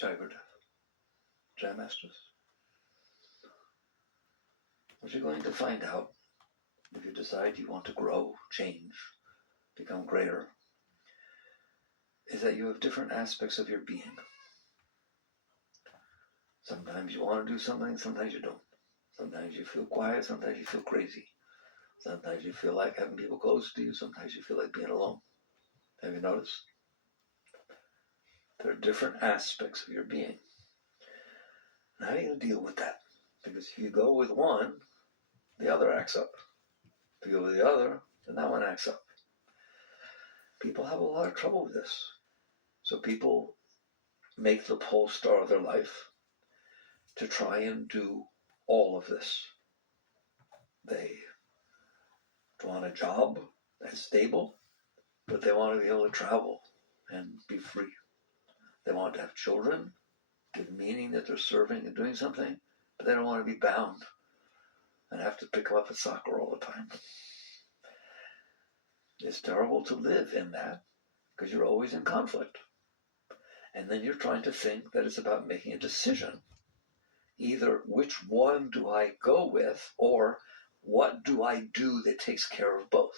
Jaivad, Jai Masters. What you're going to find out, if you decide you want to grow, change, become greater, is that you have different aspects of your being. Sometimes you want to do something, sometimes you don't. Sometimes you feel quiet, sometimes you feel crazy. Sometimes you feel like having people close to you, sometimes you feel like being alone. Have you noticed? There are different aspects of your being. And how are you going to deal with that? Because if you go with one, the other acts up. If you go with the other, then that one acts up. People have a lot of trouble with this. So people make the pole star of their life to try and do all of this. They want a job that's stable, but they want to be able to travel and be free. They want to have children, give meaning that they're serving and doing something, but they don't want to be bound and have to pick them up at soccer all the time. It's terrible to live in that because you're always in conflict. And then you're trying to think that it's about making a decision. Either which one do I go with, or what do I do that takes care of both?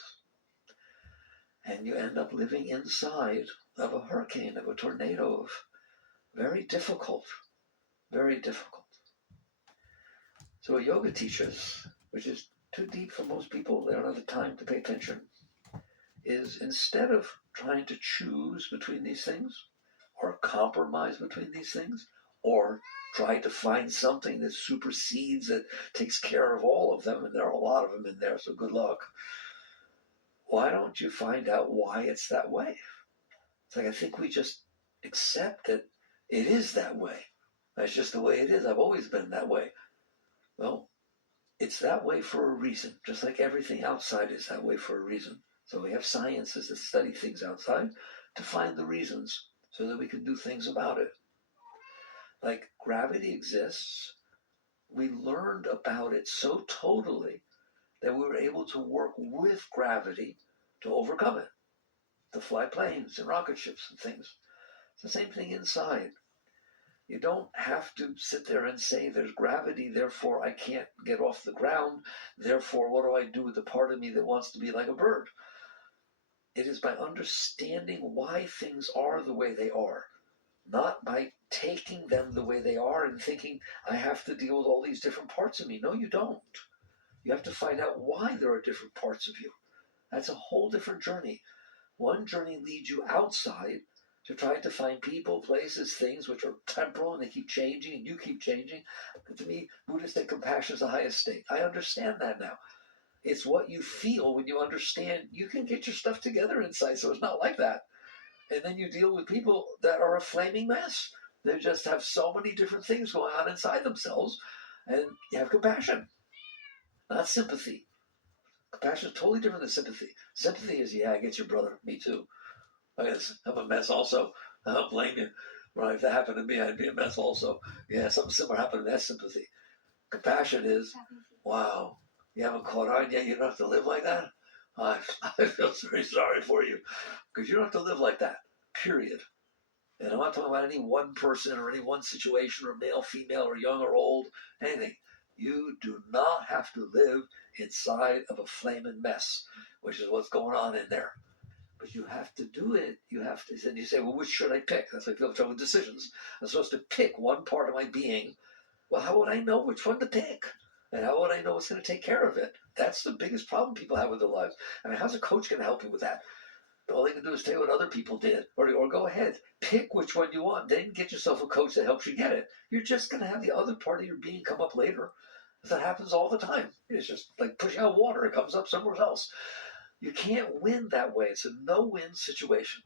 And you end up living inside of a hurricane, of a tornado, of very difficult, very difficult. So what yoga teaches, which is too deep for most people, they don't have the time to pay attention, is instead of trying to choose between these things, or compromise between these things, or try to find something that supersedes, that takes care of all of them, and there are a lot of them in there, so good luck. Why don't you find out why it's that way? It's like, I think we just accept that it is that way. That's just the way it is. I've always been that way. Well, it's that way for a reason, just like everything outside is that way for a reason. So we have sciences that study things outside to find the reasons so that we can do things about it. Like gravity exists, we learned about it so totally that we were able to work with gravity to overcome it, to fly planes and rocket ships and things. It's the same thing inside. You don't have to sit there and say there's gravity, therefore I can't get off the ground, therefore what do I do with the part of me that wants to be like a bird? It is by understanding why things are the way they are, not by taking them the way they are and thinking I have to deal with all these different parts of me. No, you don't. You have to find out why there are different parts of you. That's a whole different journey. One journey leads you outside to try to find people, places, things which are temporal and they keep changing and you keep changing. But to me, Buddhists say compassion is the highest state. I understand that now. It's what you feel when you understand you can get your stuff together inside, so it's not like that. And then you deal with people that are a flaming mess. They just have so many different things going on inside themselves, and you have compassion, not sympathy. Compassion is totally different than sympathy. Sympathy is, yeah, I get your brother. Me too. I'm a mess also. I don't blame you. Right? If that happened to me, I'd be a mess also. Yeah, something similar happened to that sympathy. Compassion is, wow, you haven't caught on yet. You don't have to live like that. I feel very sorry for you because you don't have to live like that, period. And I'm not talking about any one person or any one situation or male, female, or young or old, anything. You do not have to live inside of a flaming mess, which is what's going on in there. But you have to do it. You have to. And you say, well, which should I pick? That's like people trouble with decisions. I'm supposed to pick one part of my being. Well, how would I know which one to pick? And how would I know what's going to take care of it? That's the biggest problem people have with their lives. I mean, how's a coach going to help you with that? All they can do is tell you what other people did. Or go ahead, pick which one you want. Then get yourself a coach that helps you get it. You're just going to have the other part of your being come up later. That happens all the time. It's just like pushing out water. It comes up somewhere else. You can't win that way. It's a no-win situation.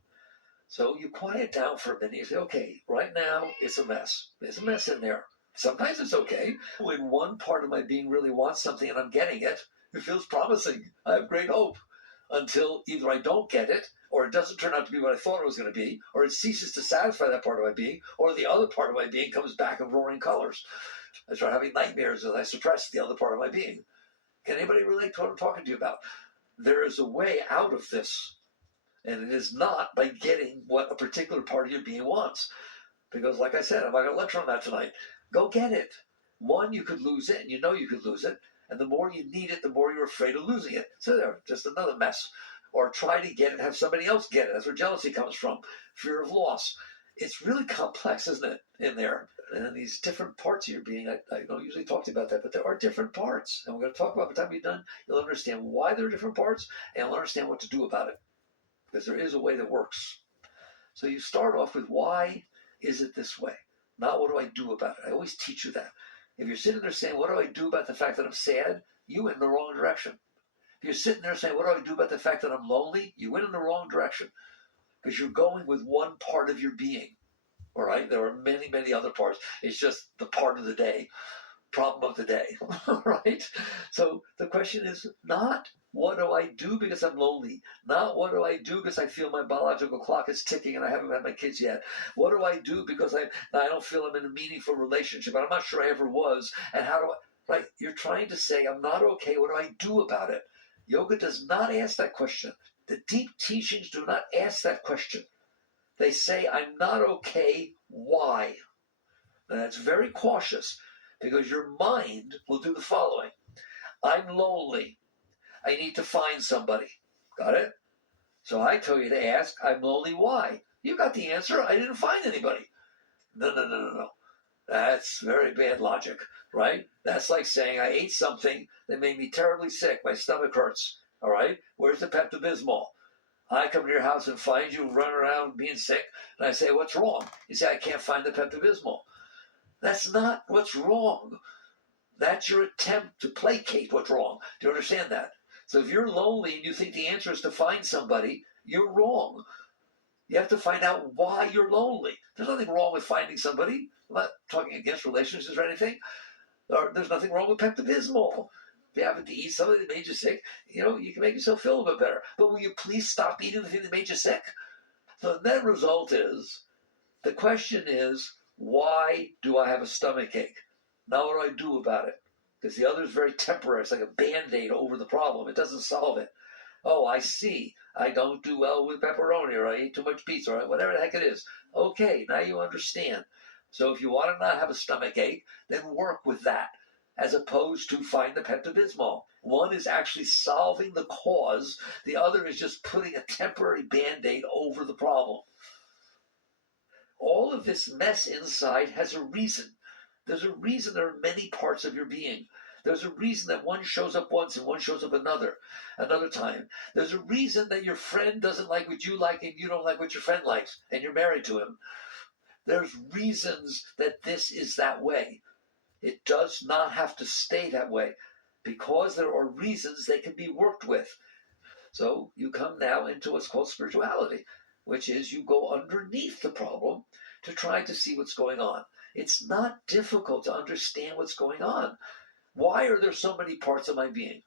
So you quiet down for a minute. You say, okay, right now it's a mess. There's a mess in there. Sometimes it's okay. When one part of my being really wants something and I'm getting it, it feels promising. I have great hope. Until either I don't get it, or it doesn't turn out to be what I thought it was going to be, or it ceases to satisfy that part of my being, or the other part of my being comes back in roaring colors. I start having nightmares as I suppress the other part of my being. Can anybody relate to what I'm talking to you about? There is a way out of this, and it is not by getting what a particular part of your being wants. Because like I said, I'm not going to lecture on that tonight. Go get it. One, you could lose it, and you know you could lose it. And the more you need it, the more you're afraid of losing it. So there, just another mess. Or try to get it, have somebody else get it. That's where jealousy comes from. Fear of loss. It's really complex, isn't it, in there? And these different parts of your being, I don't usually talk to you about that, but there are different parts. And we're going to talk about, by the time you're done, you'll understand why there are different parts, and you'll understand what to do about it. Because there is a way that works. So you start off with, why is it this way? Not what do I do about it? I always teach you that. If you're sitting there saying, what do I do about the fact that I'm sad? You went in the wrong direction. If you're sitting there saying, what do I do about the fact that I'm lonely? You went in the wrong direction. Because you're going with one part of your being. All right? There are many, many other parts. It's just the part of the day, problem of the day. All right? So the question is not, what do I do because I'm lonely? Not what do I do because I feel my biological clock is ticking and I haven't had my kids yet? What do I do because I don't feel I'm in a meaningful relationship and I'm not sure I ever was? And how do I, right? You're trying to say, I'm not okay. What do I do about it? Yoga does not ask that question. The deep teachings do not ask that question. They say, I'm not okay. Why? And that's very cautious because your mind will do the following. I'm lonely. I need to find somebody. Got it? So I tell you to ask, I'm lonely, why? You got the answer. I didn't find anybody. No. That's very bad logic, right? That's like saying I ate something that made me terribly sick. My stomach hurts. All right? Where's the Pepto-Bismol? I come to your house and find you running around being sick, and I say, what's wrong? You say, I can't find the Pepto-Bismol. That's not what's wrong. That's your attempt to placate what's wrong. Do you understand that? So if you're lonely and you think the answer is to find somebody, you're wrong. You have to find out why you're lonely. There's nothing wrong with finding somebody. I'm not talking against relationships or anything. There's nothing wrong with Pepto-Bismol. If you happen to eat something that made you sick, you can make yourself feel a bit better. But will you please stop eating the thing that made you sick? So the net result is, the question is, why do I have a stomach ache? Now what do I do about it? Because the other is very temporary. It's like a Band-Aid over the problem. It doesn't solve it. Oh, I see. I don't do well with pepperoni, or I eat too much pizza, or whatever the heck it is. Okay, now you understand. So if you want to not have a stomach ache, then work with that, as opposed to find the Pepto-Bismol. One is actually solving the cause. The other is just putting a temporary Band-Aid over the problem. All of this mess inside has a reason. There's a reason there are many parts of your being. There's a reason that one shows up once and one shows up another time. There's a reason that your friend doesn't like what you like and you don't like what your friend likes, and you're married to him. There's reasons that this is that way. It does not have to stay that way. Because there are reasons they can be worked with. So you come now into what's called spirituality, which is you go underneath the problem to try to see what's going on. It's not difficult to understand what's going on. Why are there so many parts of my being?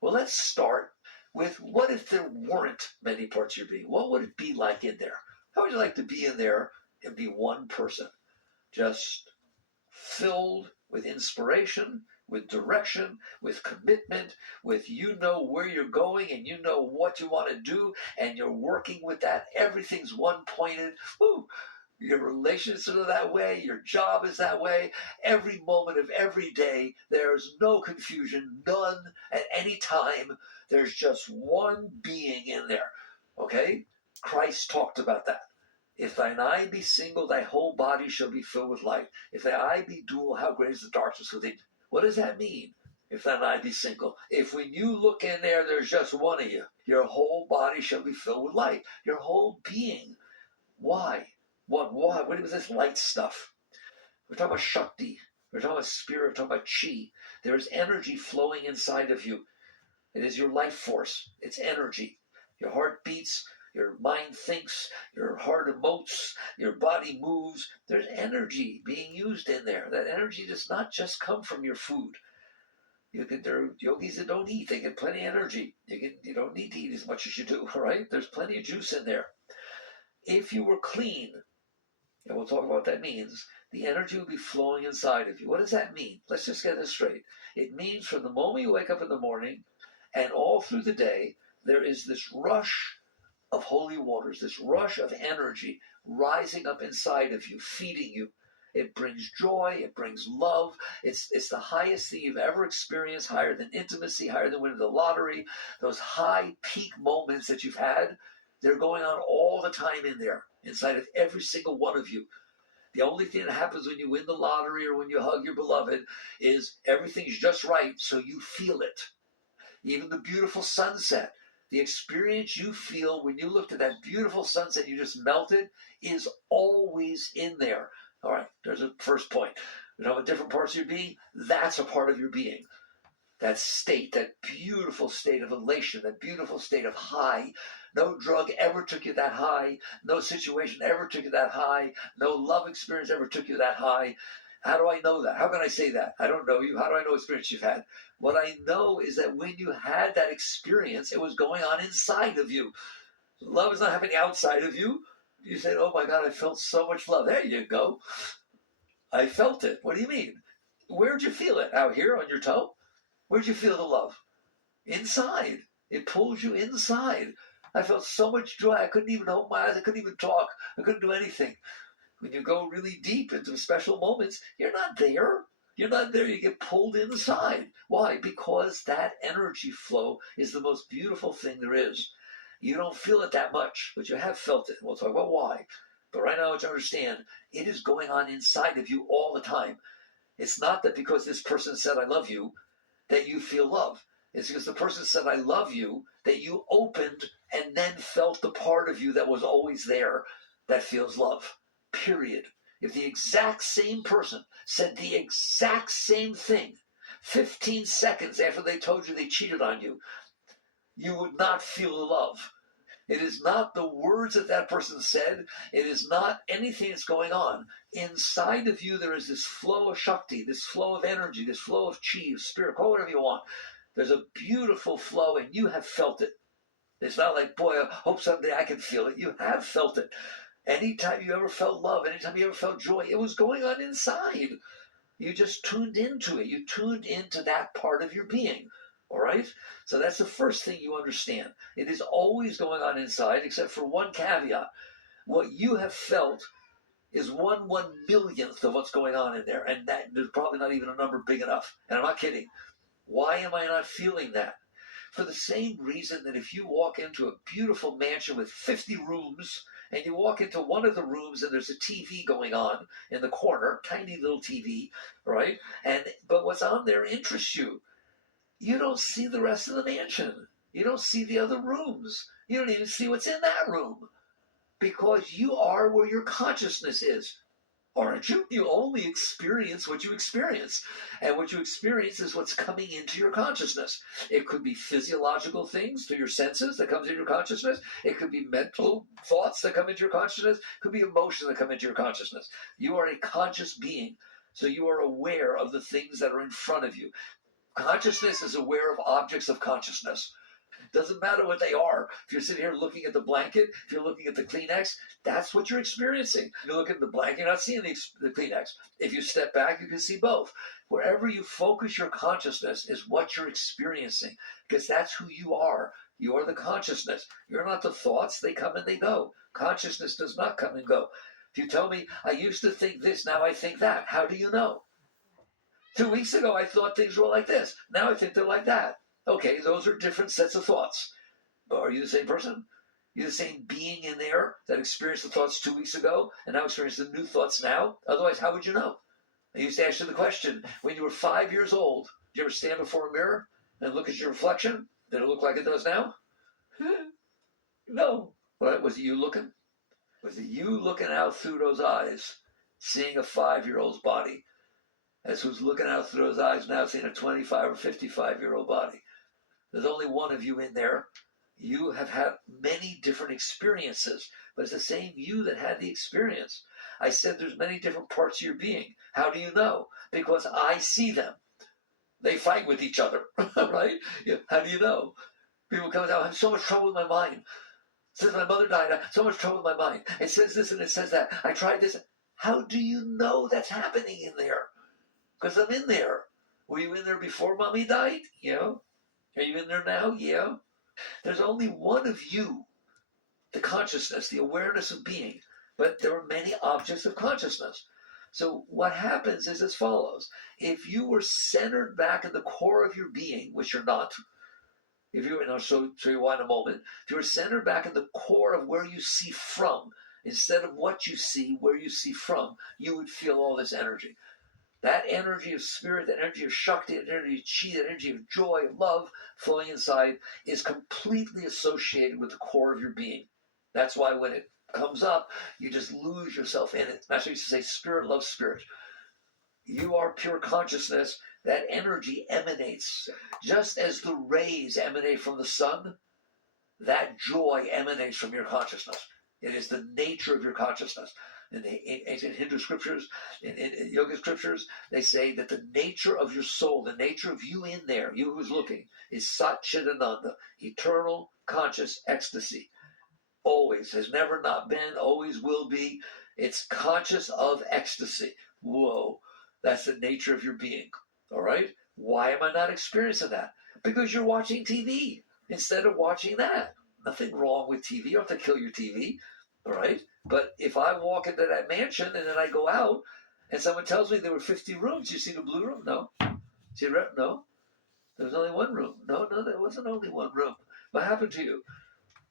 Well, let's start with, what if there weren't many parts of your being? What would it be like in there? How would you like to be in there and be one person, just filled with inspiration, with direction, with commitment, with where you're going and what you want to do, and you're working with that. Everything's one-pointed. Woo! Your relationships are that way. Your job is that way. Every moment of every day, there's no confusion, none at any time. There's just one being in there. Okay? Christ talked about that. If thine eye be single, thy whole body shall be filled with light. If thy eye be dual, how great is the darkness within? What does that mean? If thine eye be single. If when you look in there, there's just one of you, your whole body shall be filled with light. Your whole being. Why? What is this light stuff? We're talking about Shakti. We're talking about spirit. We're talking about Chi. There is energy flowing inside of you. It is your life force. It's energy. Your heart beats. Your mind thinks. Your heart emotes. Your body moves. There's energy being used in there. That energy does not just come from your food. There are yogis that don't eat. They get plenty of energy. You don't need to eat as much as you do, right? There's plenty of juice in there. If you were clean, and we'll talk about what that means, the energy will be flowing inside of you. What does that mean? Let's just get this straight. It means from the moment you wake up in the morning and all through the day, there is this rush of holy waters, this rush of energy. rising up inside of you, feeding you. It brings joy. It brings love. It's the highest thing you've ever experienced, higher than intimacy, higher than winning the lottery. Those high peak moments that you've had, they're going on all the time in there, inside of every single one of you. The only thing that happens when you win the lottery or when you hug your beloved is everything's just right, so you feel it. Even the beautiful sunset, the experience you feel when you looked at that beautiful sunset you just melted is always in there. All right, there's a first point. You know, different parts of your being, that's a part of your being. That state, that beautiful state of elation, that beautiful state of high. No drug ever took you that high. No situation ever took you that high. No love experience ever took you that high. How do I know that? How can I say that? I don't know you. How do I know experience you've had? What I know is that when you had that experience, it was going on inside of you. Love is not happening outside of you. You say, oh my God, I felt so much love. There you go. I felt it. What do you mean? Where'd you feel it? Out here on your toe? Where'd you feel the love? Inside. It pulls you inside. I felt so much joy. I couldn't even open my eyes. I couldn't even talk. I couldn't do anything. When you go really deep into special moments, you're not there. You're not there. You get pulled inside. Why? Because that energy flow is the most beautiful thing there is. You don't feel it that much, but you have felt it. We'll talk about why. But right now, I want you to understand, it is going on inside of you all the time. It's not that because this person said, I love you, that you feel love. It's because the person said, I love you, that you opened and then felt the part of you that was always there that feels love. Period. If the exact same person said the exact same thing 15 seconds after they told you they cheated on you, you would not feel the love. It is not the words that that person said. It is not anything that's going on. Inside of you, there is this flow of Shakti, this flow of energy, this flow of chi, of spirit, call it whatever you want. There's a beautiful flow, and you have felt it. It's not like, boy, I hope someday I can feel it. You have felt it. Anytime you ever felt love, anytime you ever felt joy, it was going on inside. You just tuned into it. You tuned into that part of your being. All right? So that's the first thing you understand. It is always going on inside, except for one caveat. What you have felt is 1/1,000,000th of what's going on in there. And that there's probably not even a number big enough. And I'm not kidding. Why am I not feeling that? For the same reason that if you walk into a beautiful mansion with 50 rooms, and you walk into one of the rooms and there's a TV going on in the corner, tiny little TV, right? But what's on there interests you. You don't see the rest of the mansion. You don't see the other rooms. You don't even see what's in that room. Because you are where your consciousness is. Aren't you? You only experience what you experience. And what you experience is what's coming into your consciousness. It could be physiological things through your senses that comes into your consciousness. It could be mental thoughts that come into your consciousness. It could be emotions that come into your consciousness. You are a conscious being. So you are aware of the things that are in front of you. Consciousness is aware of objects of consciousness. Doesn't matter what they are. If you're sitting here looking at the blanket, if you're looking at the Kleenex, that's what you're experiencing. You look at the blanket, you're not seeing the Kleenex. If you step back, you can see both. Wherever you focus your consciousness is what you're experiencing, because that's who you are. You are the consciousness. You're not the thoughts. They come and they go. Consciousness does not come and go. If you tell me, I used to think this, now I think that, how do you know? 2 weeks ago, I thought things were like this. Now I think they're like that. Okay, those are different sets of thoughts. But are you the same person? You're the same being in there that experienced the thoughts 2 weeks ago and now experience the new thoughts now? Otherwise, how would you know? I used to ask you the question, when you were 5 years old, did you ever stand before a mirror and look at your reflection? Did it look like it does now? No. What, was it you looking? Was it you looking out through those eyes, seeing a 5-year-old's body? As who's looking out through those eyes now, seeing a 25 or 55-year-old body. There's only one of you in there. You have had many different experiences, but it's the same you that had the experience. I said there's many different parts of your being. How do you know? Because I see them. They fight with each other, right? Yeah. How do you know? People come down, I have so much trouble with my mind. Since my mother died, I have so much trouble with my mind. It says this and it says that. I tried this. How do you know that's happening in there? Because I'm in there. Were you in there before mommy died? Yeah. Are you in there now? Yeah. There's only one of you, the consciousness, the awareness of being. but there are many objects of consciousness. So what happens is as follows. If you were centered back in the core of your being, which you're not, if you were, I'll show you why in a moment, if you were centered back in the core of where you see from, instead of what you see, where you see from, you would feel all this energy. That energy of spirit, that energy of Shakti, that energy of Chi, that energy of joy, love flowing inside is completely associated with the core of your being. That's why when it comes up, you just lose yourself in it. That's why you used to say spirit loves spirit. You are pure consciousness. That energy emanates. Just as the rays emanate from the sun, that joy emanates from your consciousness. It is the nature of your consciousness. In the ancient Hindu scriptures, in yoga scriptures, they say that the nature of your soul, the nature of you in there, you who's looking, is Sat Chidananda, eternal conscious ecstasy. Always, has never not been, always will be. It's conscious of ecstasy. Whoa, that's the nature of your being. All right? Why am I not experiencing that? Because you're watching TV instead of watching that. Nothing wrong with TV. You don't have to kill your TV. All right? But if I walk into that mansion and then I go out and someone tells me there were 50 rooms, you see the blue room? No. See the red? No. There was only one room. No, there wasn't only one room. What happened to you?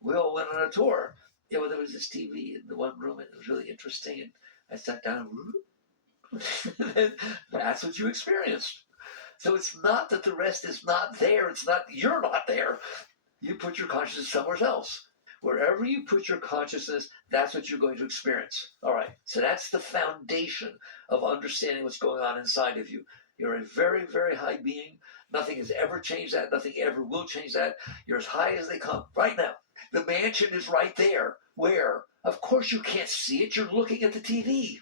We all went on a tour. Yeah, well, there was this TV in the one room and it was really interesting. And I sat down and that's what you experienced. So it's not that the rest is not there. It's not, you're not there. You put your consciousness somewhere else. Wherever you put your consciousness, that's what you're going to experience. All right. So that's the foundation of understanding what's going on inside of you. You're a very, very high being. Nothing has ever changed that. Nothing ever will change that. You're as high as they come right now. The mansion is right there. Where? Of course you can't see it. You're looking at the TV.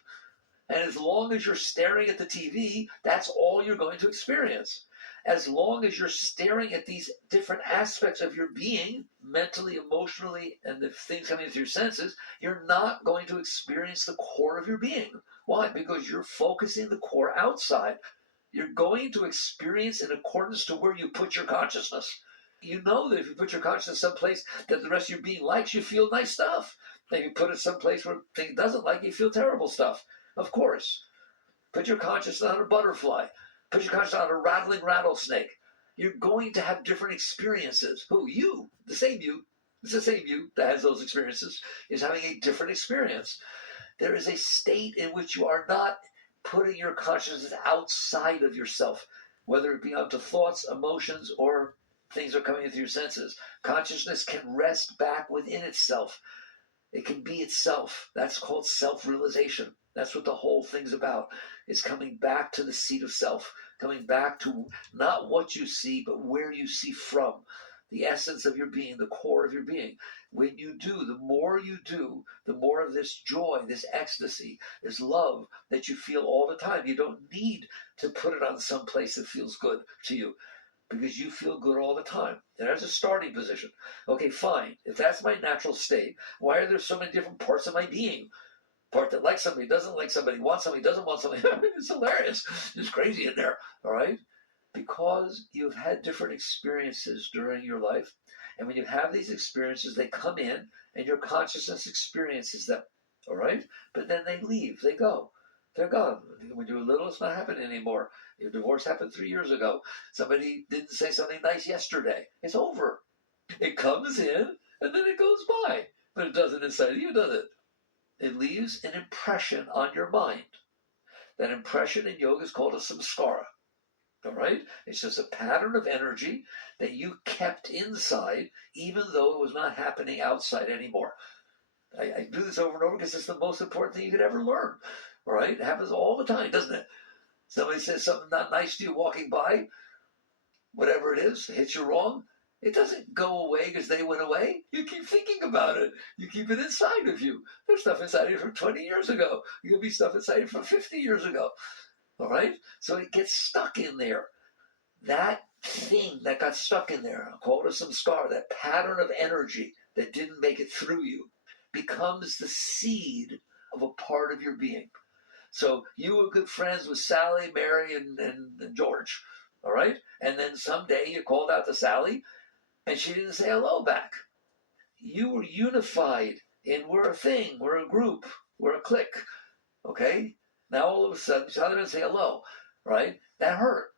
And as long as you're staring at the TV, that's all you're going to experience. As long as you're staring at these different aspects of your being, mentally, emotionally, and the things coming through your senses, you're not going to experience the core of your being. Why? Because you're focusing the core outside. You're going to experience in accordance to where you put your consciousness. You know that if you put your consciousness someplace that the rest of your being likes, you feel nice stuff. If you put it someplace where thing doesn't like, you feel terrible stuff. Of course. Put your consciousness on a butterfly. Put your consciousness on a rattling rattlesnake. You're going to have different experiences. Who? You. The same you. It's the same you that has those experiences is having a different experience. There is a state in which you are not putting your consciousness outside of yourself, whether it be onto thoughts, emotions, or things are coming into your senses. Consciousness can rest back within itself. It can be itself. That's called self-realization. That's what the whole thing's about. It's coming back to the seat of self, coming back to not what you see, but where you see from. The essence of your being, the core of your being. When you do, the more of this joy, this ecstasy, this love that you feel all the time. You don't need to put it on some place that feels good to you because you feel good all the time. There's a starting position. Okay, fine. If that's my natural state, why are there so many different parts of my being? Part that likes somebody, doesn't like somebody, wants somebody, doesn't want somebody. It's hilarious. It's crazy in there, all right? Because you've had different experiences during your life. And when you have these experiences, they come in and your consciousness experiences them, all right? But then they leave, they go. They're gone. When you were little, it's not happening anymore. Your divorce happened 3 years ago. Somebody didn't say something nice yesterday. It's over. It comes in and then it goes by. But it doesn't inside you, does it? It leaves an impression on your mind. That impression in yoga is called a samskara. All right? It's just a pattern of energy that you kept inside, even though it was not happening outside anymore. I do this over and over because it's the most important thing you could ever learn. All right? It happens all the time, doesn't it? Somebody says something not nice to you walking by, whatever it is, hits you wrong. It doesn't go away because they went away. You keep thinking about it. You keep it inside of you. There's stuff inside of you from 20 years ago. You could be stuff inside of you from 50 years ago. All right? So it gets stuck in there. That thing that got stuck in there, called a samskara, that pattern of energy that didn't make it through you, becomes the seed of a part of your being. So you were good friends with Sally, Mary, and George. All right? And then someday you called out to Sally, and she didn't say hello back. You were unified in we're a thing, we're a group, We're a clique. Okay? Now all of a sudden, you other than say hello, right? That hurt.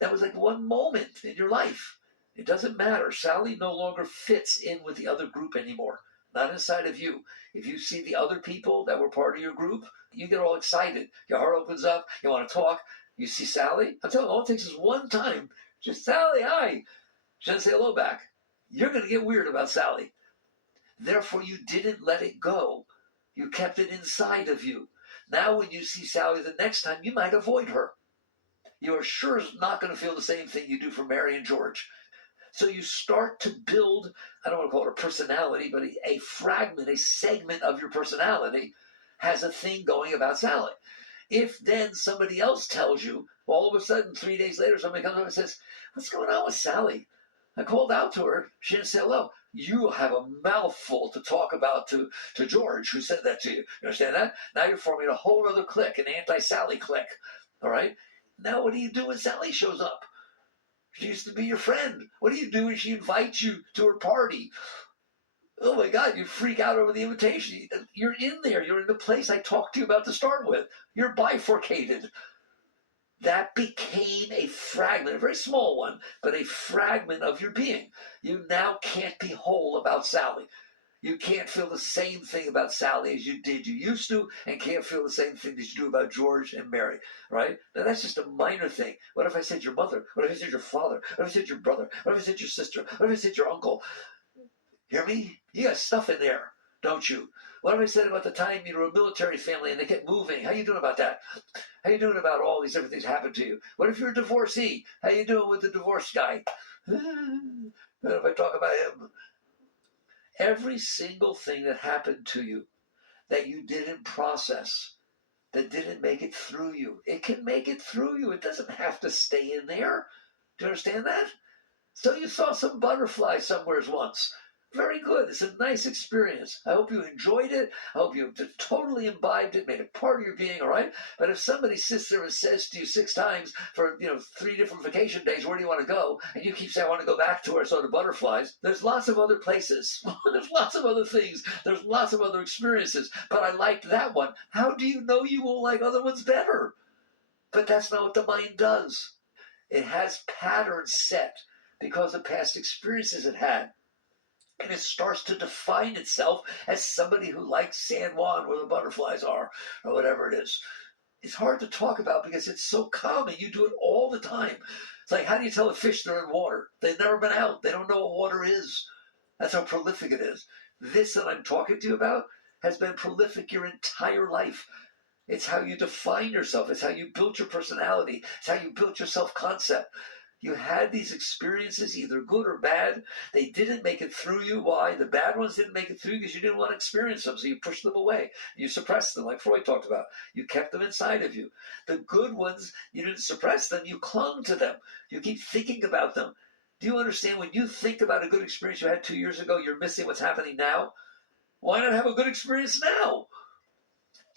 That was like one moment in your life. It doesn't matter. Sally no longer fits in with the other group anymore. Not inside of you. If you see the other people that were part of your group, you get all excited. Your heart opens up. You want to talk. You see Sally. I'm telling you, all it takes is one time. Just Sally, hi. She doesn't say hello back. You're going to get weird about Sally. Therefore, you didn't let it go. You kept it inside of you. Now, when you see Sally the next time, you might avoid her. You're sure not going to feel the same thing you do for Mary and George. So you start to build, I don't want to call it a personality, but a fragment, a segment of your personality has a thing going about Sally. If then somebody else tells you, all of a sudden, 3 days later, somebody comes up and says, what's going on with Sally? I called out to her. She didn't say hello. You have a mouthful to talk about to George, who said that to you. You understand that? Now you're forming a whole other clique, an anti-Sally clique. All right? Now what do you do when Sally shows up? She used to be your friend. What do you do when she invites you to her party? Oh my God, you freak out over the invitation. You're in there. You're in the place I talked to you about to start with. You're bifurcated. That became a fragment, a very small one, but a fragment of your being. You now can't be whole about Sally. You can't feel the same thing about Sally as you did you used to, and can't feel the same thing as you do about George and Mary, right? Now that's just a minor thing. What if I said your mother? What if I said your father? What if I said your brother? What if I said your sister? What if I said your uncle? Hear me? You got stuff in there, don't you? What if I said about the time you were a military family and they kept moving? How you doing about that? How you doing about all these different things happened to you? What if you're a divorcee? How you doing with the divorce guy? What if I talk about him? Every single thing that happened to you that you didn't process, that didn't make it through you, it can make it through you. It doesn't have to stay in there. Do you understand that? So you saw some butterflies somewhere once. Very good. It's a nice experience. I hope you enjoyed it. I hope you totally imbibed it, made it part of your being, all right? But if somebody sits there and says to you 6 times for 3 different vacation days, where do you want to go? And you keep saying, I want to go back to where I saw the butterflies. There's lots of other places. There's lots of other things. There's lots of other experiences. But I liked that one. How do you know you won't like other ones better? But that's not what the mind does. It has patterns set because of past experiences it had. And it starts to define itself as somebody who likes San Juan where the butterflies are, or whatever it is. It's hard to talk about because it's so common. You do it all the time. It's like, how do you tell a fish they're in water? They've never been out. They don't know what water is. That's how prolific it is. This that I'm talking to you about has been prolific your entire life. It's how you define yourself. It's how you built your personality. It's how you built your self-concept. You had these experiences, either good or bad. They didn't make it through you. Why? The bad ones didn't make it through because you didn't want to experience them, so you pushed them away. You suppressed them, like Freud talked about. You kept them inside of you. The good ones, you didn't suppress them. You clung to them. You keep thinking about them. Do you understand? When you think about a good experience you had 2 years ago, you're missing what's happening now. Why not have a good experience now?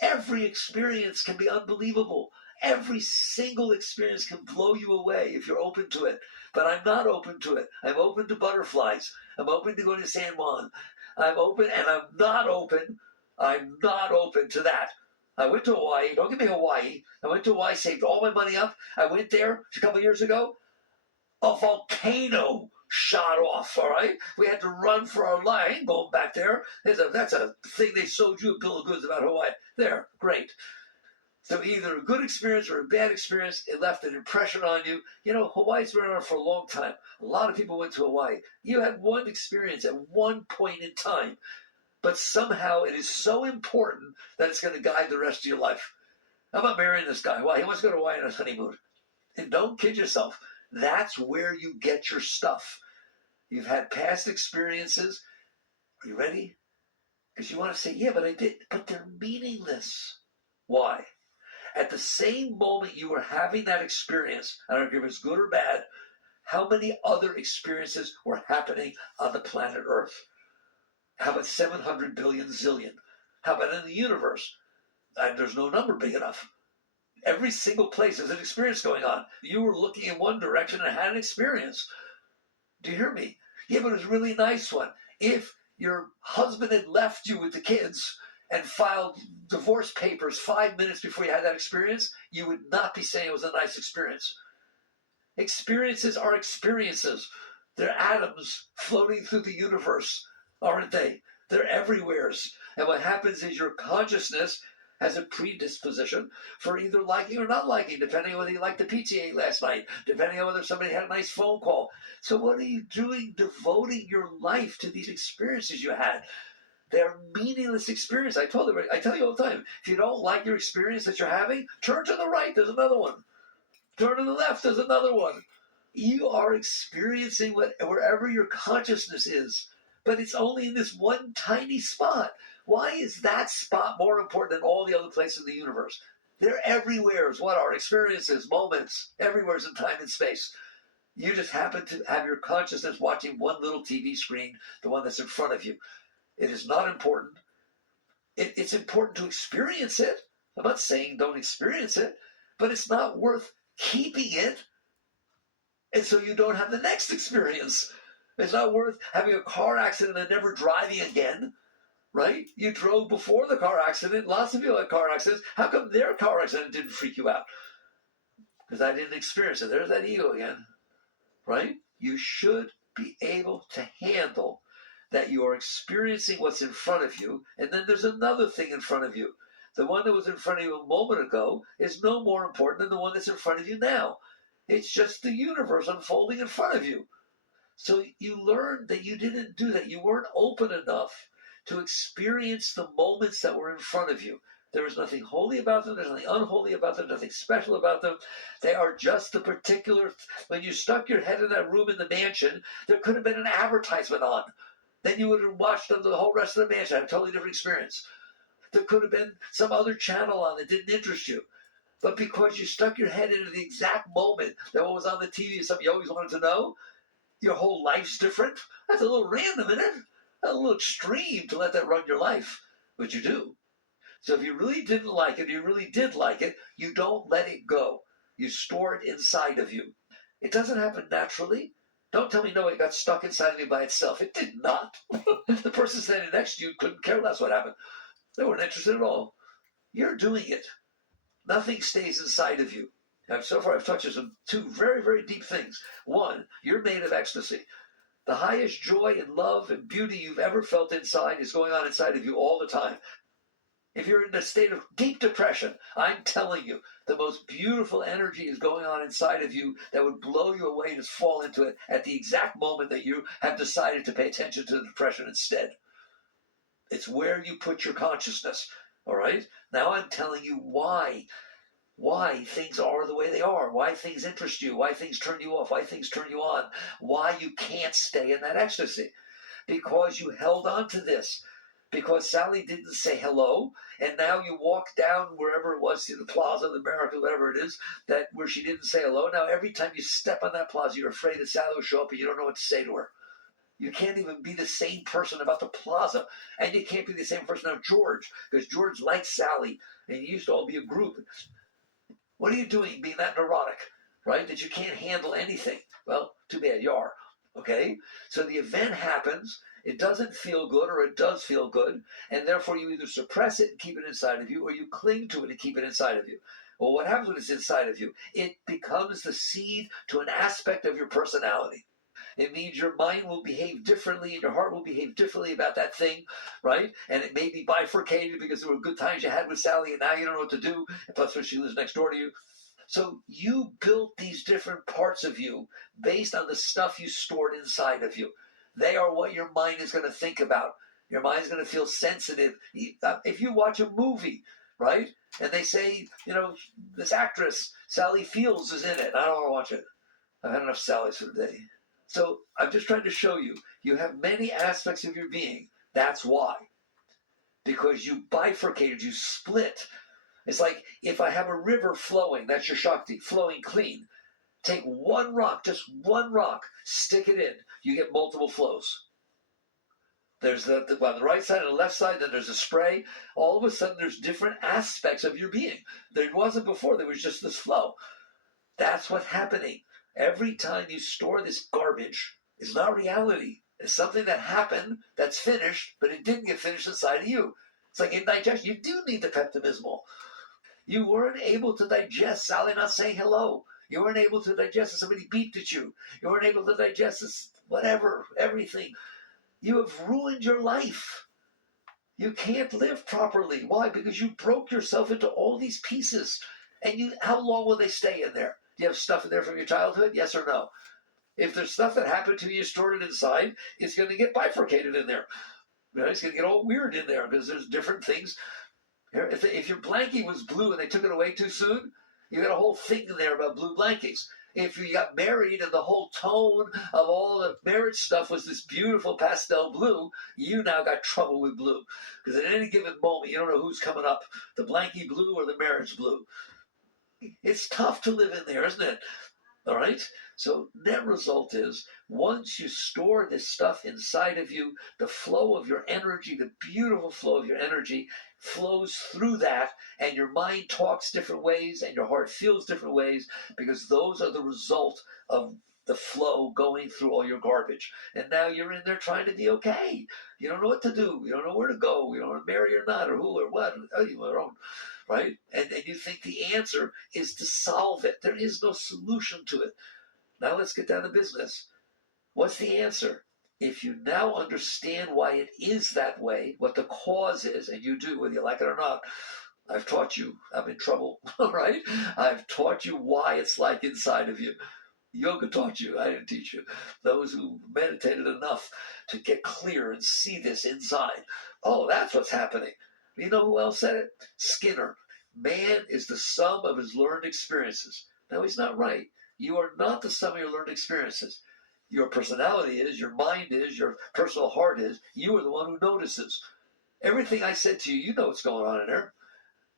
Every experience can be unbelievable. Every single experience can blow you away if you're open to it. But I'm not open to it. I'm open to butterflies. I'm open to going to San Juan. I'm open, and I'm not open to that. I went to Hawaii. Don't give me Hawaii. I went to Hawaii, saved all my money up. I went there a couple of years ago. A volcano shot off, all right? We had to run for our life. I ain't going back there. That's a thing they sold you a bill of goods about Hawaii. There, great. So either a good experience or a bad experience, it left an impression on you. Hawaii's been around for a long time. A lot of people went to Hawaii. You had one experience at one point in time, but somehow it is so important that it's going to guide the rest of your life. How about marrying this guy? Why? He wants to go to Hawaii on his honeymoon. And don't kid yourself. That's where you get your stuff. You've had past experiences. Are you ready? Because you want to say, yeah, but I did. But they're meaningless. Why? At the same moment you were having that experience, I don't care if it's good or bad, how many other experiences were happening on the planet Earth? How about 700 billion zillion? How about in the universe? There's no number big enough. Every single place there's an experience going on. You were looking in one direction and had an experience. Do you hear me? Yeah, but it was a really nice one. If your husband had left you with the kids and filed divorce papers 5 minutes before you had that experience, you would not be saying it was a nice experience. Experiences are experiences. They're atoms floating through the universe, aren't they? They're everywheres. And what happens is your consciousness has a predisposition for either liking or not liking, depending on whether you liked the pizza you ate last night, depending on whether somebody had a nice phone call. So what are you doing devoting your life to these experiences you had? They're meaningless experiences. I tell you all the time, if you don't like your experience that you're having, turn to the right, there's another one. Turn to the left, there's another one. You are experiencing wherever your consciousness is, but it's only in this one tiny spot. Why is that spot more important than all the other places in the universe? They're everywhere. What are experiences, moments, everywhere in time and space. You just happen to have your consciousness watching one little TV screen, the one that's in front of you. It is not important. It's important to experience it. I'm not saying don't experience it, but it's not worth keeping it. And so you don't have the next experience. It's not worth having a car accident and never driving again, right? You drove before the car accident. Lots of people had car accidents. How come their car accident didn't freak you out? Because I didn't experience it. There's that ego again, right? You should be able to handle that you are experiencing what's in front of you, and then there's another thing in front of you. The one that was in front of you a moment ago is no more important than the one that's in front of you now. It's just the universe unfolding in front of you. So you learned that you didn't do that. You weren't open enough to experience the moments that were in front of you. There is nothing holy about them. There's nothing unholy about them. Nothing special about them. They are just the particular. When you stuck your head in that room in the mansion, there could have been an advertisement on. Then you would have watched the whole rest of the mansion. Had a totally different experience. There could have been some other channel on that didn't interest you. But because you stuck your head into the exact moment that what was on the TV is something you always wanted to know, your whole life's different. That's a little random, isn't it? That's a little extreme to let that run your life. But you do. So if you really didn't like it, you really did like it, you don't let it go. You store it inside of you. It doesn't happen naturally. Don't tell me, no, it got stuck inside of me by itself. It did not. The person standing next to you couldn't care less what happened. They weren't interested at all. You're doing it. Nothing stays inside of you. And so far I've touched on two very, very deep things. One, you're made of ecstasy. The highest joy and love and beauty you've ever felt inside is going on inside of you all the time. If you're in a state of deep depression, I'm telling you, the most beautiful energy is going on inside of you that would blow you away and just fall into it at the exact moment that you have decided to pay attention to the depression instead. It's where you put your consciousness, all right? Now I'm telling you why things are the way they are, why things interest you, why things turn you off, why things turn you on, why you can't stay in that ecstasy. Because you held on to this. Because Sally didn't say hello, and now you walk down wherever it was, to the plaza, the America, whatever it is, that where she didn't say hello. Now every time you step on that plaza, you're afraid that Sally will show up and you don't know what to say to her. You can't even be the same person about the plaza, and you can't be the same person about George, because George likes Sally, and you used to all be a group. What are you doing being that neurotic, right? That you can't handle anything? Well, too bad you are, okay? So the event happens. It doesn't feel good, or it does feel good, and therefore you either suppress it and keep it inside of you, or you cling to it and keep it inside of you. Well, what happens when it's inside of you? It becomes the seed to an aspect of your personality. It means your mind will behave differently and your heart will behave differently about that thing, right? And it may be bifurcated because there were good times you had with Sally and now you don't know what to do, and plus when she lives next door to you. So you built these different parts of you based on the stuff you stored inside of you. They are what your mind is going to think about. Your mind is going to feel sensitive. If you watch a movie, right, and they say, this actress, Sally Fields, is in it. I don't want to watch it. I've had enough Sallys for the day. So I'm just trying to show you, you have many aspects of your being. That's why. Because you bifurcated, you split. It's like if I have a river flowing, that's your Shakti, flowing clean. Take one rock, just one rock, stick it in. You get multiple flows. There's on the right side and the left side, then there's a spray. All of a sudden, there's different aspects of your being. There wasn't before. There was just this flow. That's what's happening. Every time you store this garbage, it's not reality. It's something that happened that's finished, but it didn't get finished inside of you. It's like indigestion. You do need the Pepto-Bismol. You weren't able to digest Sally not saying hello. You weren't able to digest that somebody beeped at you. You weren't able to digest this, whatever, everything. You have ruined your life. You can't live properly. Why? Because you broke yourself into all these pieces. And how long will they stay in there? Do you have stuff in there from your childhood? Yes or no? If there's stuff that happened to you stored inside, it's going to get bifurcated in there. It's going to get all weird in there because there's different things. If your blankie was blue and they took it away too soon, you got a whole thing in there about blue blankies. If you got married and the whole tone of all the marriage stuff was this beautiful pastel blue, you now got trouble with blue. Because at any given moment, you don't know who's coming up, the blankie blue or the marriage blue. It's tough to live in there, isn't it? All right? So net result is once you store this stuff inside of you, the flow of your energy, the beautiful flow of your energy flows through that, and your mind talks different ways and your heart feels different ways because those are the result of the flow going through all your garbage. And now you're in there trying to be okay. You don't know what to do. You don't know where to go. You don't know to marry or not or who or what. You don't, right? And you think the answer is to solve it. There is no solution to it. Now let's get down to business. What's the answer? If you now understand why it is that way, what the cause is, and you do, whether you like it or not, I've taught you, I'm in trouble, all right? I've taught you why it's like inside of you. Yoga taught you, I didn't teach you. Those who meditated enough to get clear and see this inside. Oh, that's what's happening. You know who else said it? Skinner. Man is the sum of his learned experiences. No, he's not right. You are not the sum of your learned experiences. Your personality is, your mind is, your personal heart is. You are the one who notices. Everything I said to you, you know what's going on in there.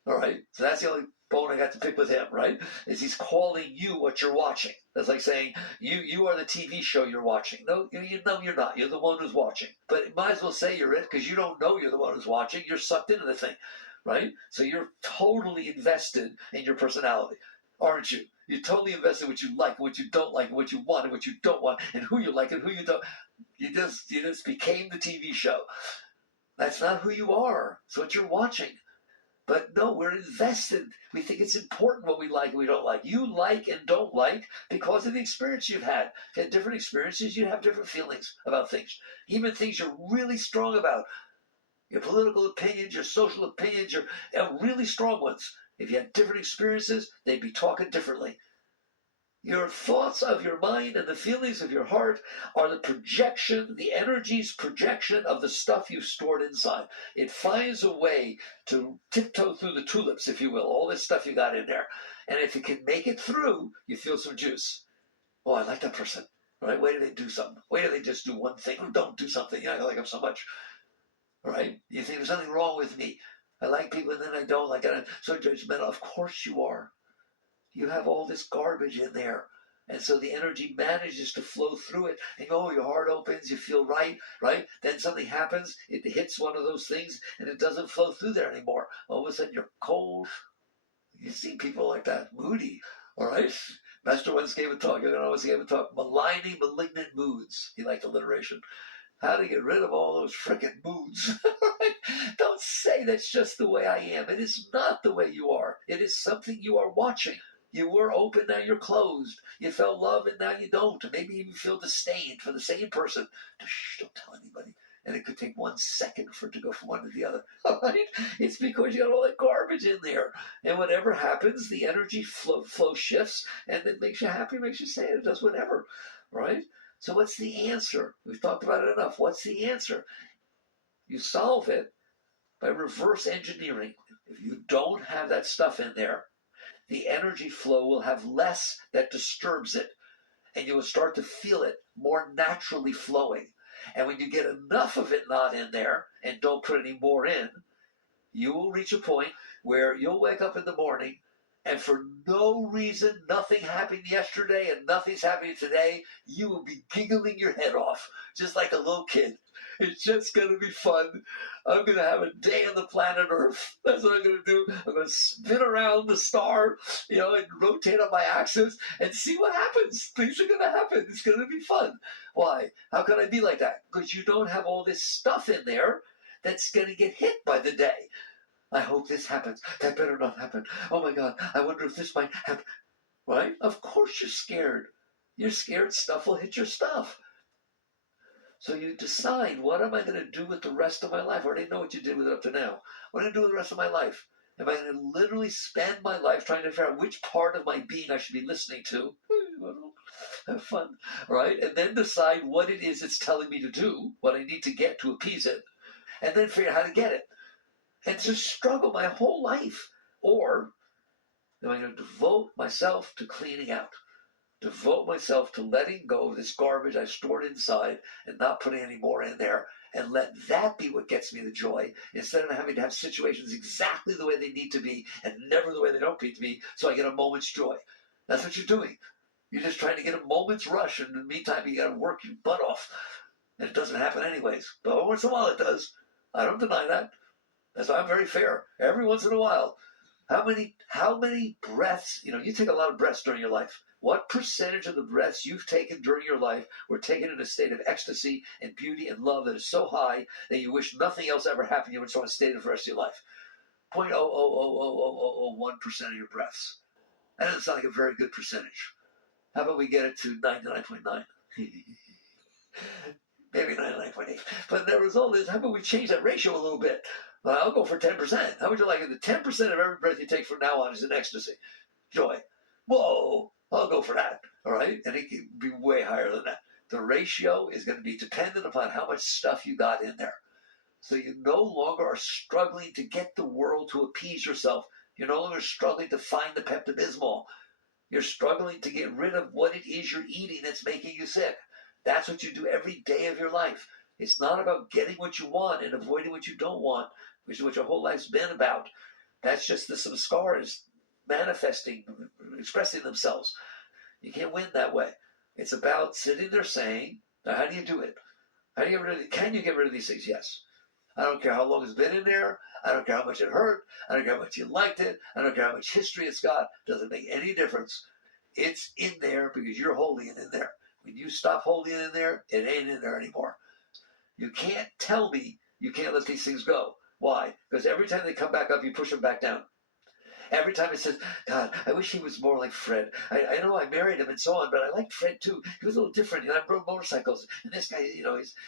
All right. So that's the only bone I got to pick with him, right? Is he's calling you what you're watching. That's like saying you are the TV show you're watching. No, you're not. You're the one who's watching. But you might as well say you're it because you don't know you're the one who's watching. You're sucked into the thing, right? So you're totally invested in your personality, aren't you? You're totally invested in what you like, what you don't like, what you want, and what you don't want, and who you like and who you don't. You just became the TV show. That's not who you are. It's what you're watching. But no, we're invested. We think it's important what we like and we don't like. You like and don't like because of the experience you've had. If you had different experiences, you have different feelings about things. Even things you're really strong about. Your political opinions, your social opinions, your really strong ones. If you had different experiences, they'd be talking differently. Your thoughts of your mind and the feelings of your heart are the projection, the energy's projection of the stuff you've stored inside. It finds a way to tiptoe through the tulips, if you will, all this stuff you got in there. And if it can make it through, you feel some juice. Oh, I like that person. Right? Why do they do something? Why do they just do one thing or don't do something? You know, I like them so much. Right? You think there's something wrong with me. I like people and then I don't like it. I'm so judgmental. Of course you are. You have all this garbage in there. And so the energy manages to flow through it. And your heart opens, you feel right, right? Then something happens, it hits one of those things, and it doesn't flow through there anymore. All of a sudden you're cold. You see people like that, moody, all right? Master once gave a talk, maligning malignant moods. He liked alliteration. How to get rid of all those frickin' moods. Don't say that's just the way I am. It is not the way you are. It is something you are watching. You were open, now you're closed. You felt love, and now you don't. Maybe even feel disdain for the same person. Shh, don't tell anybody. And it could take 1 second for it to go from one to the other. All right? It's because you got all that garbage in there. And whatever happens, the energy flow shifts, and it makes you happy, makes you sad, it does whatever. Right? So what's the answer? We've talked about it enough. What's the answer? You solve it by reverse engineering. If you don't have that stuff in there, the energy flow will have less that disturbs it, and you will start to feel it more naturally flowing. And when you get enough of it not in there and don't put any more in, you will reach a point where you'll wake up in the morning and for no reason, nothing happened yesterday and nothing's happening today, you will be giggling your head off, just like a little kid. It's just going to be fun. I'm going to have a day on the planet Earth. That's what I'm going to do. I'm going to spin around the star, and rotate on my axis and see what happens. Things are going to happen. It's going to be fun. Why? How can I be like that? Because you don't have all this stuff in there that's going to get hit by the day. I hope this happens. That better not happen. Oh my God, I wonder if this might happen. Right? Of course you're scared. You're scared stuff will hit your stuff. So you decide, what am I going to do with the rest of my life? I already know what you did with it up to now. What am I going to do with the rest of my life? Am I going to literally spend my life trying to figure out which part of my being I should be listening to? Have fun, right? And then decide what it is it's telling me to do, what I need to get to appease it, and then figure out how to get it. And just struggle my whole life. Or am I going to devote myself to cleaning out? Devote myself to letting go of this garbage I stored inside and not putting any more in there, and let that be what gets me the joy, instead of having to have situations exactly the way they need to be and never the way they don't need to be, so I get a moment's joy. That's what you're doing. You're just trying to get a moment's rush, and in the meantime you got to work your butt off. And it doesn't happen anyways. But once in a while it does. I don't deny that. That's why I'm very fair. Every once in a while. How many breaths, you take a lot of breaths during your life. What percentage of the breaths you've taken during your life were taken in a state of ecstasy and beauty and love that is so high that you wish nothing else ever happened to you and so stay there for the rest of your life? 0.0000001% of your breaths. That doesn't sound like a very good percentage. How about we get it to 99.9? Maybe 99.8. But the result is, how about we change that ratio a little bit? Well, I'll go for 10%. How would you like it? The 10% of every breath you take from now on is an ecstasy. Joy. Whoa, I'll go for that. All right? And it can be way higher than that. The ratio is going to be dependent upon how much stuff you got in there. So you no longer are struggling to get the world to appease yourself. You're no longer struggling to find the Pepto-Bismol. You're struggling to get rid of what it is you're eating that's making you sick. That's what you do every day of your life. It's not about getting what you want and avoiding what you don't want, which is what your whole life's been about. That's just the samskaras manifesting, expressing themselves. You can't win that way. It's about sitting there saying, now how do you do it? How do you get rid of it? Can you get rid of these things? Yes. I don't care how long it's been in there. I don't care how much it hurt. I don't care how much you liked it. I don't care how much history it's got. It doesn't make any difference. It's in there because you're holding it in there. When you stop holding it in there, it ain't in there anymore. You can't tell me you can't let these things go. Why? Because every time they come back up, you push them back down. Every time it says, God, I wish he was more like Fred. I know I married him and so on, but I liked Fred too. He was a little different. I rode motorcycles. And this guy,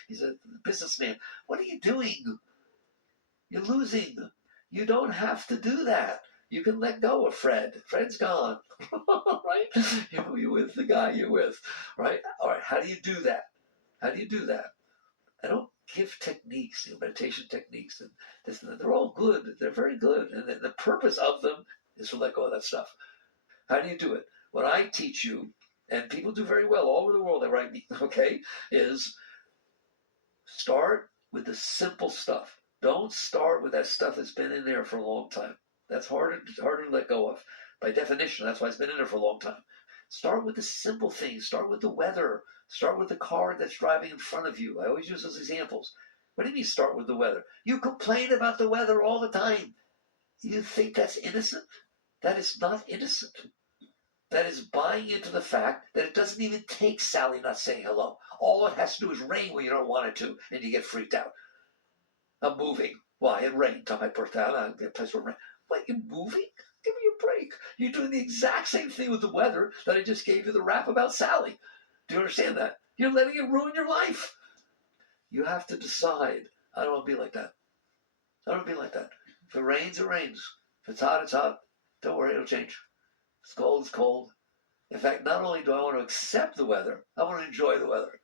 he's a businessman. What are you doing? You're losing. You don't have to do that. You can let go of Fred. Fred's gone. Right? You're with the guy you're with. Right? All right. How do you do that? How do you do that? I don't give techniques, meditation techniques, and this and that. They're all good. They're very good. And the purpose of them is to let go of that stuff. How do you do it? What I teach you, and people do very well all over the world, they write me, okay, is start with the simple stuff. Don't start with that stuff that's been in there for a long time. That's harder to let go of. By definition, that's why it's been in there for a long time. Start with the simple things. Start with the weather. Start with the car that's driving in front of you. I always use those examples. What do you mean start with the weather? You complain about the weather all the time. You think that's innocent? That is not innocent. That is buying into the fact that it doesn't even take Sally not saying hello. All it has to do is rain when you don't want it to, and you get freaked out. I'm moving. Why? It rained on my birthday. I'm not in a place where it rain. What, you're moving? Give me a break. You're doing the exact same thing with the weather that I just gave you the rap about Sally. Do you understand that? You're letting it ruin your life. You have to decide, I don't want to be like that. I don't want to be like that. If it rains, it rains. If it's hot, it's hot. Don't worry, it'll change. It's cold, it's cold. In fact, not only do I want to accept the weather, I want to enjoy the weather.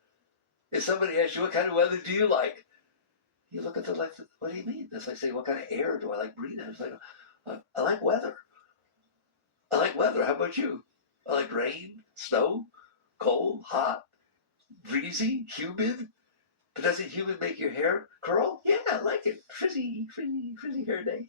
If somebody asks you, what kind of weather do you like? You look at the, like, what do you mean? It's like saying, what kind of air do I like breathing? It's like, I like weather. I like weather. How about you? I like rain, snow, cold, hot, breezy, humid. But doesn't humid make your hair curl? Yeah, I like it. Frizzy, frizzy, frizzy hair day.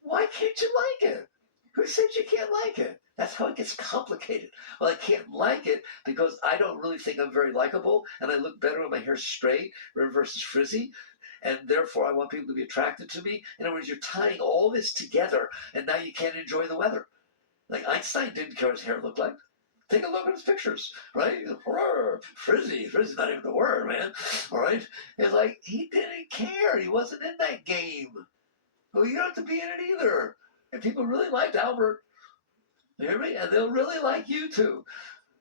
Why can't you like it? Who said you can't like it? That's how it gets complicated. Well, I can't like it because I don't really think I'm very likable, and I look better with my hair straight versus frizzy, and therefore I want people to be attracted to me. In other words, you're tying all this together, and now you can't enjoy the weather. Like Einstein didn't care what his hair looked like. Take a look at his pictures, right? Frizzy's not even the word, man. All right? It's like he didn't care. He wasn't in that game. Well, you don't have to be in it either. And people really liked Albert. You hear me? And they'll really like you too.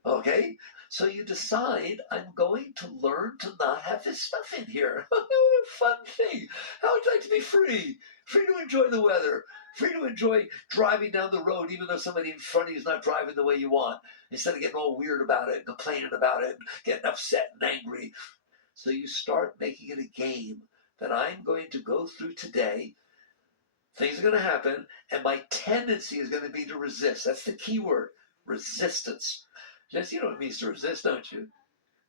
Okay? So you decide, I'm going to learn to not have this stuff in here. What a fun thing. How would you like to be free? Free to enjoy the weather. Free to enjoy driving down the road, even though somebody in front of you is not driving the way you want. Instead of getting all weird about it and complaining about it and getting upset and angry. So you start making it a game that I'm going to go through today. Things are going to happen, and my tendency is going to be to resist. That's the key word, resistance. Jess, you know what it means to resist, don't you?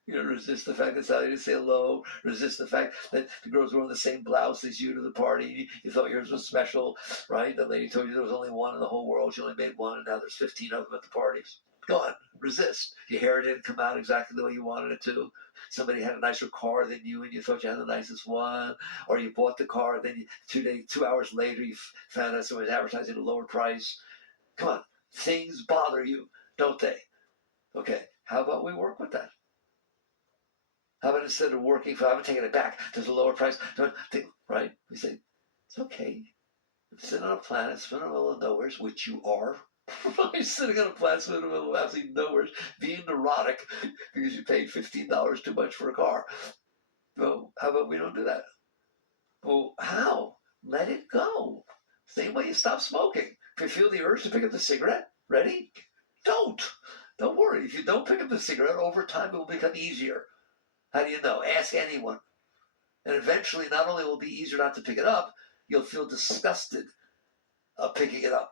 You know, resist the fact that Sally didn't say hello. Resist the fact that the girls were wearing the same blouse as you to the party. You thought yours was special, right? The lady told you there was only one in the whole world. She only made one, and now there's 15 of them at the parties. Go on, resist. Your hair didn't come out exactly the way you wanted it to. Somebody had a nicer car than you, and you thought you had the nicest one. Or you bought the car, and then 2 hours later, you found out somebody was advertising a lower price. Come on, things bother you, don't they? Okay, how about we work with that? How about instead of working for, I'm taking it back, there's a lower price, right? We say, it's okay. You're sitting on a planet, spinning in the middle of nowhere, which you are. You're sitting on a planet, spinning in the middle of absolutely nowhere, being neurotic because you paid $15 too much for a car. Well, how about we don't do that? Well, how? Let it go. Same way you stop smoking. If you feel the urge to pick up the cigarette, ready? Don't. Don't worry. If you don't pick up the cigarette, over time it will become easier. How do you know? Ask anyone. And eventually, not only will it be easier not to pick it up, you'll feel disgusted of picking it up.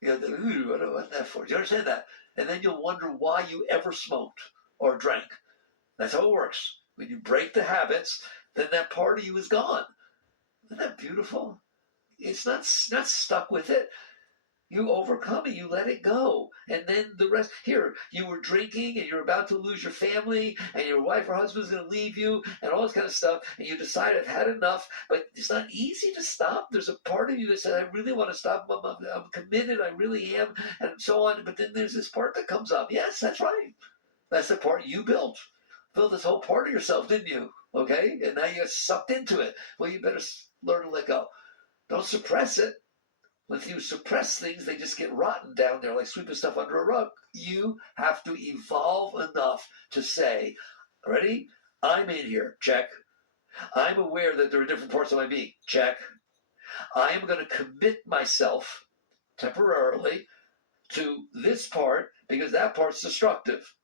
You'll go, ooh, what's that for? Do you understand that? And then you'll wonder why you ever smoked or drank. That's how it works. When you break the habits, then that part of you is gone. Isn't that beautiful? It's not stuck with it. You overcome it. You let it go. And then the rest. Here, you were drinking and you're about to lose your family and your wife or husband's going to leave you and all this kind of stuff. And you decide I've had enough. But it's not easy to stop. There's a part of you that says, I really want to stop. I'm committed. I really am. And so on. But then there's this part that comes up. Yes, that's right. That's the part you built. Built this whole part of yourself, didn't you? Okay? And now you get sucked into it. Well, you better learn to let go. Don't suppress it. If you suppress things, they just get rotten down there like sweeping stuff under a rug. You have to evolve enough to say, ready? I'm in here. Check. I'm aware that there are different parts of my being. Check. I am going to commit myself temporarily to this part because that part's destructive.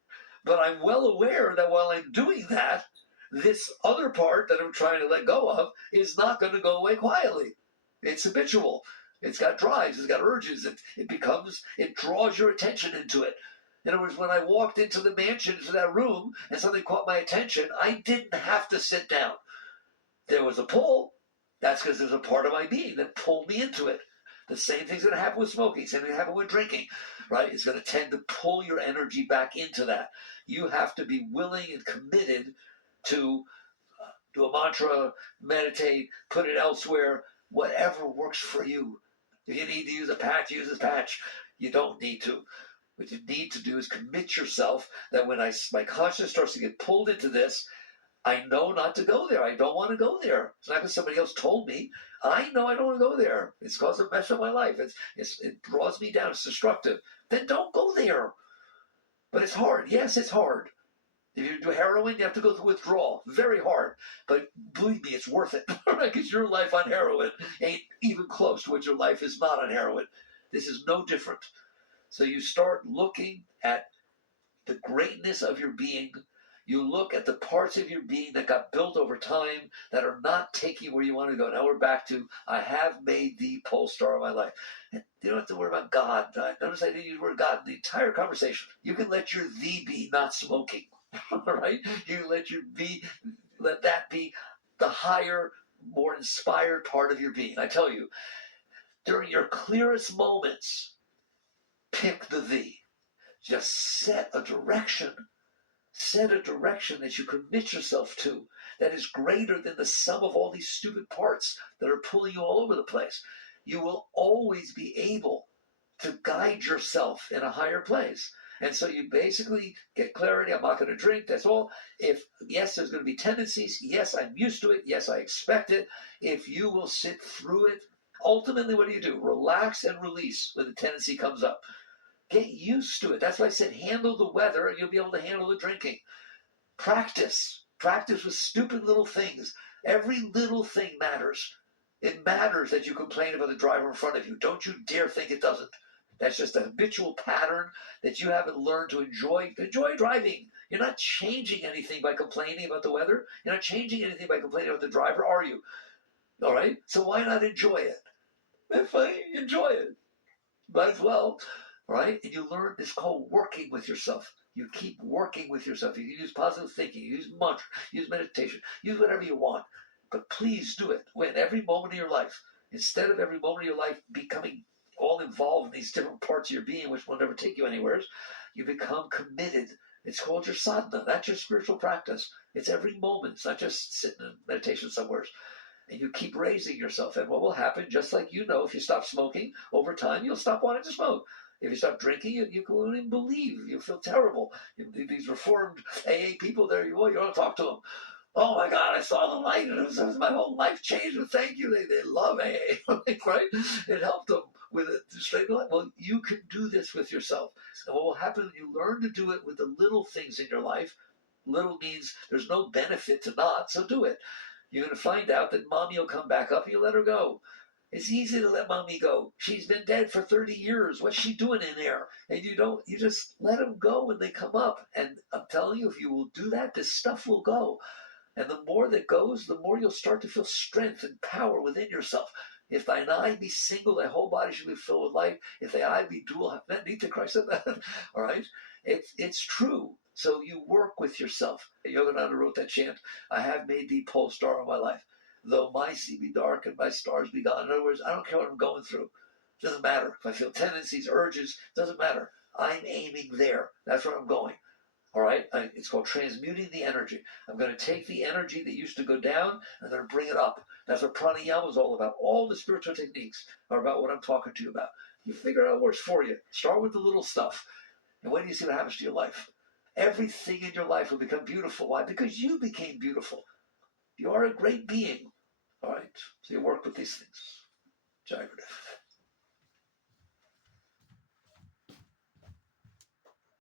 But I'm well aware that while I'm doing that, this other part that I'm trying to let go of is not going to go away quietly. It's habitual. It's got drives, it's got urges, it draws your attention into it. In other words, when I walked into the mansion, into that room, and something caught my attention, I didn't have to sit down. There was a pull. That's because there's a part of my being that pulled me into it. The same thing's going to happen with smoking, same thing going to happen with drinking, right? It's going to tend to pull your energy back into that. You have to be willing and committed to do a mantra, meditate, put it elsewhere, whatever works for you. If you need to use a patch, use a patch. You don't need to. What you need to do is commit yourself that when my consciousness starts to get pulled into this, I know not to go there. I don't want to go there. It's not because somebody else told me. I know I don't want to go there. It's caused a mess of my life. It draws me down. It's destructive. Then don't go there. But it's hard. Yes, it's hard. If you do heroin, you have to go through withdrawal. Very hard. But believe me, it's worth it. Because your life on heroin ain't even close to what your life is not on heroin. This is no different. So you start looking at the greatness of your being. You look at the parts of your being that got built over time that are not taking where you want to go. Now we're back to, I have made the pole star of my life. And you don't have to worry about God. Notice I didn't use the word God in the entire conversation. You can let your thee be not smoking. All right? You let that be the higher, more inspired part of your being. I tell you, during your clearest moments, pick the thee. Just set a direction that you commit yourself to that is greater than the sum of all these stupid parts that are pulling you all over the place. You will always be able to guide yourself in a higher place. And so you basically get clarity. I'm not going to drink. That's all. If, yes, there's going to be tendencies. Yes, I'm used to it. Yes, I expect it. If you will sit through it, ultimately, what do? Relax and release when the tendency comes up. Get used to it. That's why I said handle the weather and you'll be able to handle the drinking. Practice. Practice with stupid little things. Every little thing matters. It matters that you complain about the driver in front of you. Don't you dare think it doesn't. That's just a habitual pattern that you haven't learned to enjoy. Enjoy driving. You're not changing anything by complaining about the weather. You're not changing anything by complaining about the driver, are you? All right? So why not enjoy it? If I enjoy it, might as well, right? And you learn, it's called working with yourself. You keep working with yourself. You use positive thinking, you use mantra, use meditation, use whatever you want. But please do it when every moment of your life, instead of every moment of your life becoming all involved in these different parts of your being, which will never take you anywhere, you become committed. It's called your sadhana. That's your spiritual practice. It's every moment. It's not just sitting in meditation somewhere. And you keep raising yourself. And what will happen, just like if you stop smoking, over time, you'll stop wanting to smoke. If you stop drinking, you won't even believe. You feel terrible. These reformed AA people there, you want to talk to them. Oh my God, I saw the light, and it was my whole life changed. Well, thank you. They love AA, right? It helped them with it to straighten life. Well, you can do this with yourself. And what will happen when you learn to do it with the little things in your life? Little means there's no benefit to not, so do it. You're going to find out that mommy will come back up and you let her go. It's easy to let mommy go. She's been dead for 30 years. What's she doing in there? And you just let them go when they come up. And I'm telling you, if you will do that, this stuff will go. And the more that goes, the more you'll start to feel strength and power within yourself. If thine eye be single, thy whole body shall be filled with light. If thy eye be dual, have not need to Christ said that. All right? It's true. So you work with yourself. Yogananda wrote that chant, I have made thee pole star of my life. Though my sea be dark and my stars be gone. In other words, I don't care what I'm going through. It doesn't matter. If I feel tendencies, urges, doesn't matter. I'm aiming there. That's where I'm going. All right? It's called transmuting the energy. I'm going to take the energy that used to go down, and I'm going to bring it up. That's what pranayama is all about. All the spiritual techniques are about what I'm talking to you about. You figure out what works for you. Start with the little stuff. And when do you see what happens to your life? Everything in your life will become beautiful. Why? Because you became beautiful. You are a great being. All right? So you work with these things. Jai Gurudev.